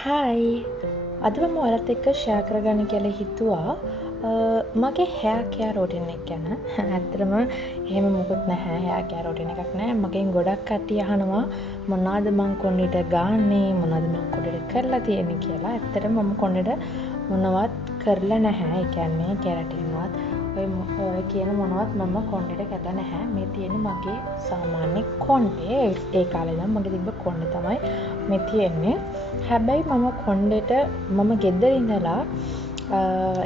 හයි අද මම ඔයාලත් එක්ක ෂෙයා කරගන්න කියලා හිතුවා මගේ hair care routine එක ගැන. ඇත්තටම එහෙම මොකුත් නැහැ, hair care routine එකක් නැහැ. මගෙන් ගොඩක් කට්ටිය අහනවා මොනවද මං කොණ්ඩෙට ගාන්නේ, මොනවද මං කොණ්ඩෙට කරලා තියෙන්නේ කියලා. ඇත්තටම මම කොණ්ඩෙට මොනවත් කරලා නැහැ. ඒ කියන්නේ keratinවත් ඔය කියන මොනවත් මම කොණ්ඩෙට කැත නැහැ. මේ තියෙන්නේ මගේ සාමාන්‍ය කොණ්ඩේ. ඒ කාලේ නම් මගේ තිබ්බ කොණ්ඩේ තමයි මේ තියෙන්නේ. හැබැයි මම කොණ්ඩෙට මම ගෙදර ඉඳලා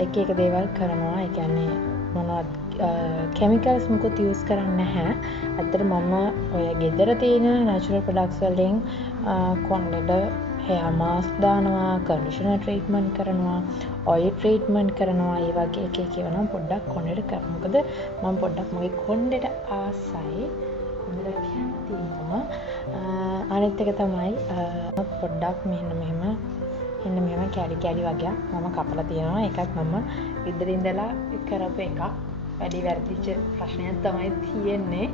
එක එක දේවල් කරනවා. ඒ කියන්නේ මොනවද කෙමිකල්ස් මොකුත් යූස් කරන්නේ නැහැ. ඇත්තට මම ඔය ගෙදර තියෙන natural products වලින් කොණ්ඩෙට hair mask දානවා, conditioner treatment කරනවා, oil treatment කරනවා. ඒ වගේ එක එක ඒවා නම් පොඩ්ඩක් කොණ්ඩෙට කරනවා. මොකද මම පොඩ්ඩක් මගේ කොණ්ඩෙට ආසයි. කොණ්ඩෙට තියෙනවා. අනිත් එක තමයි පොඩ්ඩක් මෙන්න මෙහෙම කැඩි වගේ මම කපලා තියෙනවා. ඒකත් මම ගෙදර ඉඳලා කරපු එකක්. වැඩි වැරදිච්ච ප්‍රශ්නයක් තමයි තියෙන්නේ.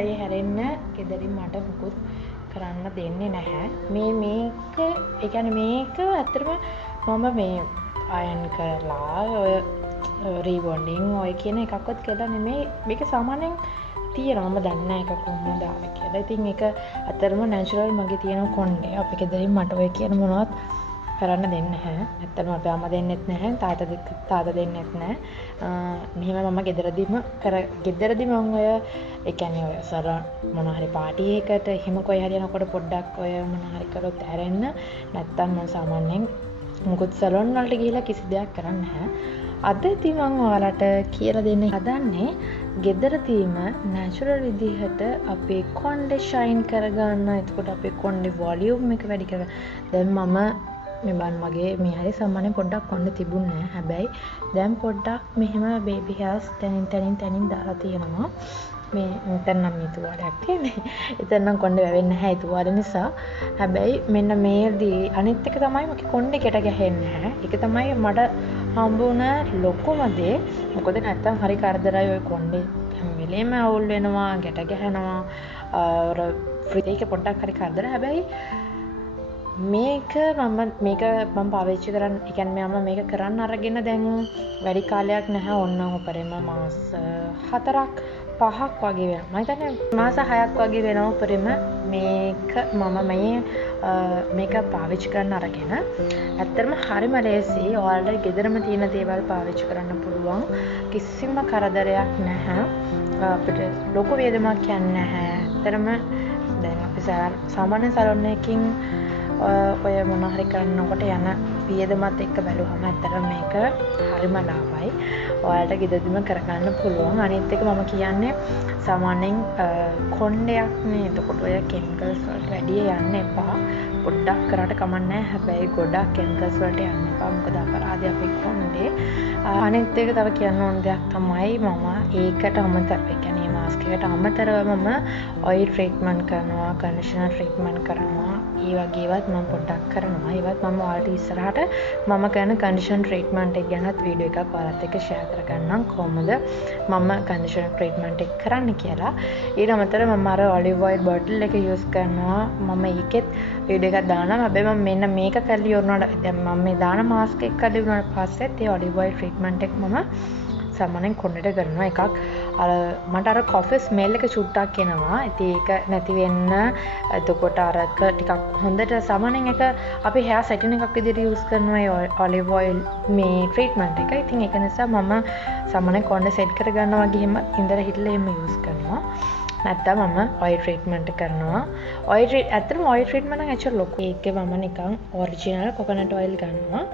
ඒ හැරෙන්න ගෙදරින් මට මුකුත් කරන්න දෙන්නේ නැහැ. මේක ඒ කියන්නේ මේක ඇත්තටම මම මේ අයන් කරලා ඔය රීබොන්ඩින් ඔය කියන එකක්වත් කරලා නෙමෙයි. මේක සාමාන්‍යයෙන් තියෙනවා. මම දන්නේ නැහැ ඒක කොහොමද ආවේ කියලා. ඉතින් ඒක ඇත්තටම නැචරල් මගේ තියෙන කොණ්ඩේ. අපි ගෙදරින් මට ඔය කියන මොනවත් කරන්න දෙන්නේ නැහැ. ඇත්තටම අපේ අම්මා දෙන්නෙත් නැහැ, තාත්තා දෙන්නෙත් නැහැ. මෙහෙම මම ගෙදරදී මම ඔය ඒ කියන්නේ ඔය සර මොන හරි පාටි එකකට එහෙම කොයි හරි යනකොට පොඩ්ඩක් ඔය මොන හරි කරොත් ඇරෙන්න. නැත්තම් මම සාමාන්‍යයෙන් මොකද සලොන් වලට ගිහිල්ලා කිසි දෙයක් කරන්නේ නැහැ. අද ඉතින් මම ඔයාලට කියලා දෙන්න හදන්නේ ගෙදරදීම natural විදිහට අපේ කොණ්ඩේ shine කරගන්න. එතකොට අපේ කොණ්ඩේ volume එක වැඩි කරගන්න. දැන් මම මගේ මේ හරි සාමාන්‍ය පොඩ්ඩක් කොණ්ඩේ තිබුණේ නැහැ. හැබැයි දැන් පොඩ්ඩක් මෙහෙම baby hairs තනින් දාලා තියෙනවා. මේ එතන නම් මේ තුවාලයක් තියෙන්නේ. එතන නම් කොණ්ඩේ වැවෙන්නේ නැහැ ඒ තුවාල නිසා. හැබැයි මෙන්න මේදී අනිත් එක තමයි මගේ කොණ්ඩේ ගැට ගැහෙන්නේ නැහැ. ඒක තමයි මට හම්බුණ ලොකුම දේ. මොකද නැත්තම් හරි කරදරයි ඔය කොණ්ඩේ හැම වෙලේම අවුල් වෙනවා, ගැට ගැහෙනවා. අර ෆ්‍රී එක පොඩ්ඩක් හරි කරදර. හැබැයි මේක මම පාවිච්චි කරන්න, ඒ කියන්නේ මම මේක කරන්න අරගෙන දැන් වැඩි කාලයක් නැහැ. ඔන්න උපරිම මාස 4ක් 5ක් වගේ වෙනවා. මම හිතන්නේ මාස 6ක් වගේ වෙනවා උපරිම මේක පාවිච්චි කරන්න අරගෙන. ඇත්තටම හරිම ලේසි. ඔයාලට ගෙදරම තියෙන දේවල් පාවිච්චි කරන්න පුළුවන්. කිසිම කරදරයක් නැහැ. අපිට ලොකු වේදමක් යන්නේ නැහැ. ඇත්තටම දැන් අපි සාමාන්‍ය සලොන් එකකින් ඔය මොන හරි කරනකොට යන වියදමත් එක්ක බැලුවම ඇත්තටම මේක හරිම ලාභයි. ඔයාලට ගෙදරදිම කරගන්න පුළුවන්. අනිත් එක මම කියන්නේ සාමාන්‍යයෙන් කොණ්ඩයක් නේ. එතකොට ඔය කෙමිකල්ස් වලට වැඩි යන්න එපා. පොඩ්ඩක් කරාට කමක් නැහැ. හැබැයි ගොඩක් කෙමිකල්ස් වලට යන්න එපා. මොකද අපරාධය අපේ කොණ්ඩේ. අනිත් එක තව කියන්න ඕන දෙයක් තමයි මම ඒකට අමතරව, ඒ කියන්නේ මාස්ක් එකට අමතරව මම ඔයිල් ට්‍රීට්මන්ට් කරනවා, කන්ඩිෂනර් ට්‍රීට්මන්ට් කරනවා. ඒ වගේ ඒවත් මම පොඩ්ඩක් කරනවා. ඒවත් මම ඔයාලට ඉස්සරහට මම කරන කන්ඩිෂනර් ට්‍රීට්මන්ට් එක ගැනත් වීඩියෝ එකක් ඔයාලත් එක්ක ෂෙයා කරගන්නම් කොහොමද මම කන්ඩිෂනර් ට්‍රීට්මන්ට් එක කරන්න කියලා. ඊට අමතරව මම අර ඔලිව් ඔයිල් බොටල් එක යූස් කරනවා. මම ඒකෙත් වීඩියෝ එකක් දානවා. හැබැයි මම මෙන්න මේක කරලා ඉවරනට දැන් මම මේ දාන මාස්ක් එක කරලා ඉවරනට පස්සෙත් ඒ ඔලිව් ඔයිල් ට්‍රීට්මන්ට් එක මම සාමාන්‍යයෙන් කොණ්ඩෙට කරනවා. එකක් අර මට අර කොෆි ස්මෙල් එක චුට්ටක් එනවා. ඉතින් ඒක නැති වෙන්න එතකොට අරක ටිකක් හොඳට සාමාන්‍යයෙන් එක අපි hair setting එකක් විදිහට යූස් කරනවා ඒ ඔලිව් ඔයිල් මේ ට්‍රීට්මන්ට් එක. ඉතින් ඒක නිසා මම සාමාන්‍යයෙන් කොණ්ඩේ සෙට් කරගන්නවා වගේම ඉඳලා හිටලා එහෙම යූස් කරනවා. නැත්තම් මම ඔයිල් ට්‍රීට්මන්ට් කරනවා. ඇත්තටම ඔයිල් ට්‍රීට්මන්ට් නම් ඇක්චුවලි ලොකු. ඒක මම නිකන් ඔරිජිනල් කොකනට් ඔයිල් ගන්නවා.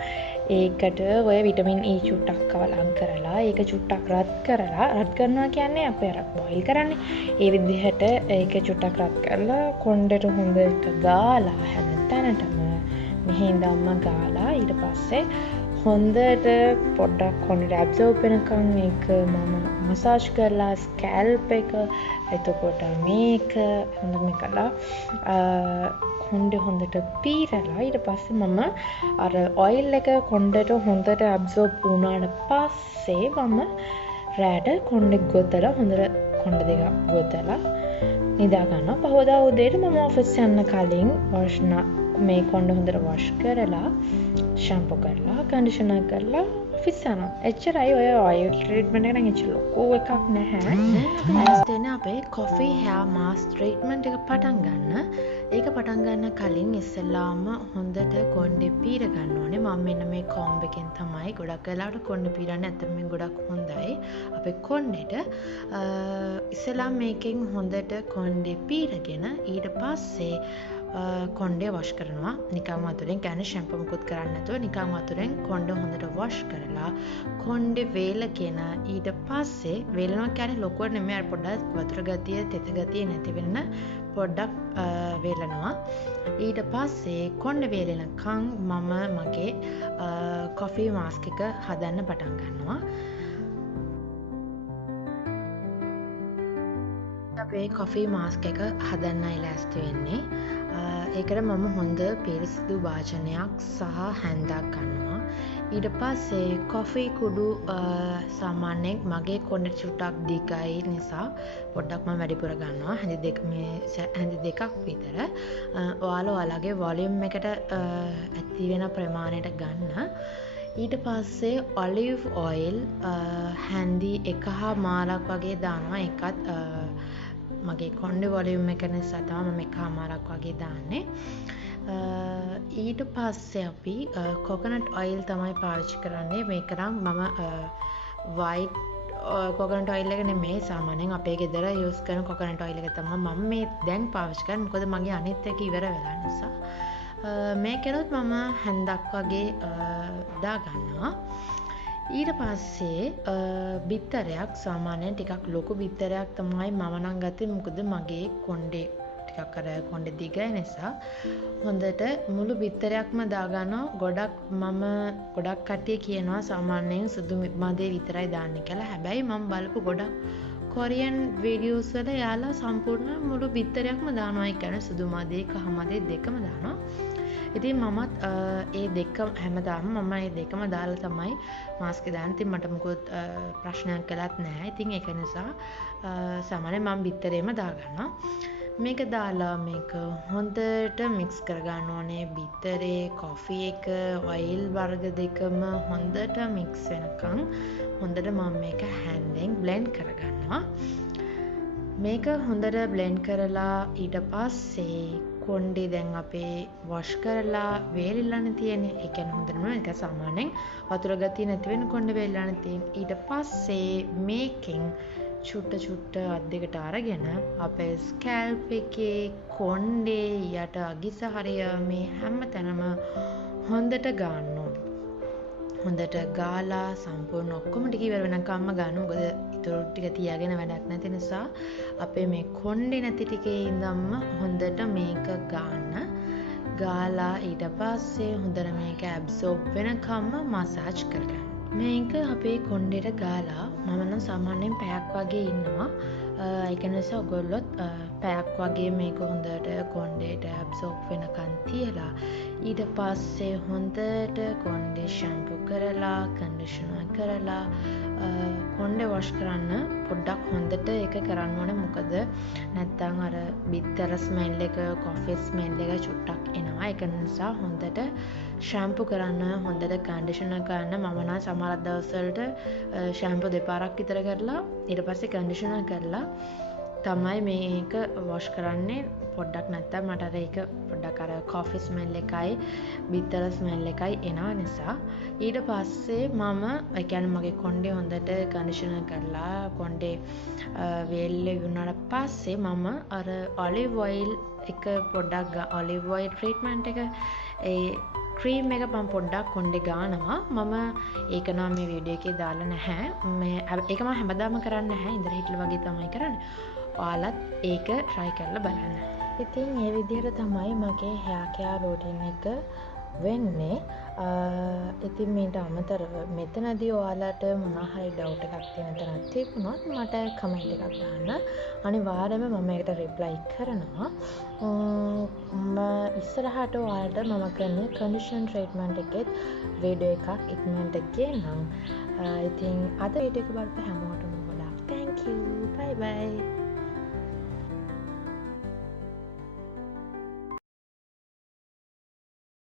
ඒකට ඔය විටමින් E චුට්ටක් අවලං කරලා ඒක චුට්ටක් රත් කරනවා කියන්නේ අපි අර බොයිල් කරන්නේ. ඒ විදිහට ඒක චුට්ටක් රත් කරලා කොණ්ඩේට හොඳට ගාලා හැම තැනටම මෙහෙඳම්ම ගාලා ඊට පස්සේ හොඳට පොඩ්ඩක් කොණ්ඩේට ඇබ්සෝබ් වෙනකන් ඒක මම මසාජ් කරලා ස්කැල්ප් එක එතකොට මේක හොඳම කළා කොණ්ඩේ හොඳට පීරලා ඊට පස්සේ මම අර ඔයිල් එක කොණ්ඩේට හොඳට ඇබ්සෝබ් වුණාට පස්සේ මම රැට කොණ්ඩේ ගොතලා හොඳට කොණ්ඩ දෙක ගොතලා නිදා ගන්නවා. පහවදා උදේට මම ඔෆිස් යන්න කලින් මේ කොණ්ඩ හොඳට වොෂ් කරලා ෂැම්පු කරලා කන්ඩිෂනර් කරලා ඔෆිස් යනවා. එච්චරයි ඔය ඔයිල් ට්‍රීට්මන්ට් එක නම් එච්චර ලොකු එකක් නැහැ. නෙක්ස්ට් එන අපේ කොෆි හෙයාර් මාස්ක් ට්‍රීට්මන්ට් එක පටන් ගන්න. ඒක පටන් ගන්න කලින් ඉස්සෙල්ලාම හොඳට කොණ්ඩේ පීර ගන්න ඕනේ. මම මෙන්න මේ කොම්බ් එකෙන් තමයි ගොඩක් වෙලාවට කොණ්ඩේ පීරන්නේ. ඇත්තටම මේ ගොඩක් හොඳයි අපේ කොණ්ඩේට. ඉස්සෙල්ලා මේකෙන් හොඳට කොණ්ඩේ පීරගෙන ඊට පස්සේ කොණ්ඩේ වොෂ් කරනවා. නිකන් වතුරෙන් කියන්නේ ෂැම්පු මුකුත් කරන්නේ නැතුව නිකන් වතුරෙන් කොණ්ඩේ හොඳට වොෂ් කරලා කොණ්ඩේ වේලගෙන ඊට පස්සේ වේලනවා කියන්නේ ලොකුවට නෙමෙයි අර පොඩ්ඩක් වතුර ගතිය තෙත ගතිය නැති වෙන්න පොඩ්ඩක් වේලනවා. ඊට පස්සේ කොණ්ඩේ වේලෙනකන් මම මගේ කොෆි මාස්ක් එක හදන්න පටන් ගන්නවා. අපේ කොෆි මාස්ක් එක හදන්නයි ලෑස්ති වෙන්නේ. ඒකට මම හොඳ පිරිසිදු වාචනයක් සහ හැන්දක් ගන්නවා. ඊට පස්සේ කොෆි කුඩු සාමාන්‍යයෙන් මගේ කොණ්ඩේ චුට්ටක් දිගයි නිසා පොඩ්ඩක් මම වැඩිපුර ගන්නවා. හැඳි දෙකක් විතර. ඔයාලා ඔයාලගේ වොලියුම් එකට ඇති වෙන ප්‍රමාණයට ගන්න. ඊට පස්සේ ඔලිව් ඔයිල් හැඳි 1.5 වගේ දානවා. ඒකත් මගේ කොණ්ඩේ වොලියුම් එක නිසා තමයි මම 1.5 වගේ දාන්නේ. ඊට පස්සේ අපි කොකනට් ඔයිල් තමයි පාවිච්චි කරන්නේ. මේක නම් මම වයිට් කොකනට් ඔයිල් එක නෙමෙයි සාමාන්‍යයෙන් අපේ ගෙදර යූස් කරන කොකනට් ඔයිල් එක තමයි මම මේ දැන් පාවිච්චි කරන්නේ. මොකද මගේ අනිත් එක ඉවර වෙලා නිසා. මේකෙනුත් මම හැන්දක් වගේ දා ගන්නවා. ඊට පස්සේ බිත්තරයක් සාමාන්‍යයෙන් ටිකක් ලොකු බිත්තරයක් තමයි මම නම් ගත්තේ. මොකද මගේ කොණ්ඩේ ටිකක් අර කොණ්ඩේ දිගයි නිසා හොඳට මුළු බිත්තරයක්ම දා ගන්නවා. ගොඩක් කට්ටිය කියනවා සාමාන්‍යයෙන් සුදු මදේ විතරයි දාන්නේ කියලා. හැබැයි මම බලපු ගොඩක් කොරියන් වීඩියෝස් වල යාලා සම්පූර්ණ මුළු බිත්තරයක්ම දානවා. ඒ කියන්නේ සුදු මදේ කහ මදේ දෙකම දානවා. ඉතින් මමත් ඒ දෙක හැමදාම මම ඒ දෙකම දාලා තමයි මාස්ක් එක දාන්නේ. ඉතින් මට මොකොත් ප්‍රශ්නයක් කළත් නැහැ. ඉතින් ඒක නිසා සාමාන්‍යයෙන් මම බිත්තරේම දා ගන්නවා. මේක දාලා මේක හොඳට මික්ස් කර ගන්න ඕනේ. බිත්තරේ කොෆි එක ඔයිල් වර්ග දෙකම හොඳට මික්ස් වෙනකන් හොඳට මම මේක හැන්ඩෙන් බ්ලෙන්ඩ් කර ගන්නවා. මේක හොඳට බ්ලෙන්ඩ් කරලා ඊට පස්සේ කොණ්ඩේ දැන් අපේ වොෂ් කරලා වේලිලානේ තියෙන්නේ. ඒ කියන්නේ හොඳටම ඒක සාමාන්‍යයෙන් වතුර ගතිය නැති වෙන කොණ්ඩේ වේලිලානේ තියෙන්නේ. ඊට පස්සේ මේකෙන් චුට්ට අත් දෙකට අරගෙන අපේ ස්කැල්ප් එකේ කොණ්ඩේ යට අගිස හරිය මේ හැම තැනම හොඳට ගන්න ඕනේ. හොඳට ගාලා සම්පූර්ණ ඔක්කොම ටික ඉවර වෙනකම්ම ගන්න. මොකද ඉතුරු ටික තියාගෙන වැඩක් නැති නිසා අපේ මේ කොණ්ඩේ නැති ටිකේ ඉඳන්ම හොඳට මේක ගන්න. ගාලා ඊට පස්සේ හොඳට මේක ඇබ්සෝබ් වෙනකම්ම මසාජ් කරගන්න. මේක අපේ කොණ්ඩේට ගාලා මම නම් සාමාන්‍යයෙන් පැයක් වගේ ඉන්නවා. ඒක නිසා ඔයගොල්ලොත් පැයක් වගේ මේක හොඳට කොණ්ඩේට ඇබ්සෝබ් වෙනකන් තියලා ඊට පස්සේ හොඳට කොණ්ඩේ ෂැම්පු කරලා කන්ඩිෂනර් කරලා කොණ්ඩේ වොෂ් කරන්න පොඩ්ඩක් හොඳට ඒක කරන්න ඕනේ. මොකද නැත්තම් අර බිත්තර ස්මෙල් එක කොෆි ස්මෙල් එක චුට්ටක් එනවා. ඒක නිසා හොඳට ෂැම්පු කරන්න හොඳට කන්ඩිෂනර් කරන්න. මම නම් සමහර දවස්වලට ෂැම්පු දෙපාරක් විතර කරලා ඊට පස්සේ කන්ඩිෂනර් කරලා තමයි මේක වොෂ් කරන්නේ. පොඩ්ඩක් නැත්තම් මට අර ඒක පොඩ්ඩක් අර කොෆි ස්මෙල් එකයි බිත්තර ස්මෙල් එකයි එනවා නිසා ඊට පස්සේ මම ඒ කියන්නේ මගේ කොණ්ඩේ හොඳට කන්ඩිෂනර් කරලා කොණ්ඩේ වේල්ලේ වුණාට පස්සේ මම අර ඔලිව් ඔයිල් එක පොඩ්ඩක් ඔලිව් ඔයිල් ට්‍රීට්මන්ට් එක ඒ ක්‍රීම් එක මම පොඩ්ඩක් කොණ්ඩේ ගානවා. මම ඒක නම් මේ වීඩියෝ එකේ දාලා නැහැ. ඒක මම හැමදාම කරන්නේ නැහැ. ඉඳලා හිටලා වගේ තමයි කරන්නේ. ඔයාලත් ඒක try කරලා බලන්න. ඉතින් මේ විදිහට තමයි මගේ hair care routine එක වෙන්නේ. ඉතින් මේට අමතරව මෙතනදී ඔයාලට මොනවා හරි doubt එකක් තියෙන තරම් තිබුණොත් මට comment එකක් දාන්න. අනිවාර්යයෙන්ම මම ඒකට reply කරනවා. ඉස්සරහට ඔයාලට මම කරන condition treatment එකෙත් වීඩියෝ එකක් ඉක්මනට ගෙනම්. ඉතින් අද වීඩියෝ එක බලපු හැමෝටම ගොඩාක් thank you. bye bye.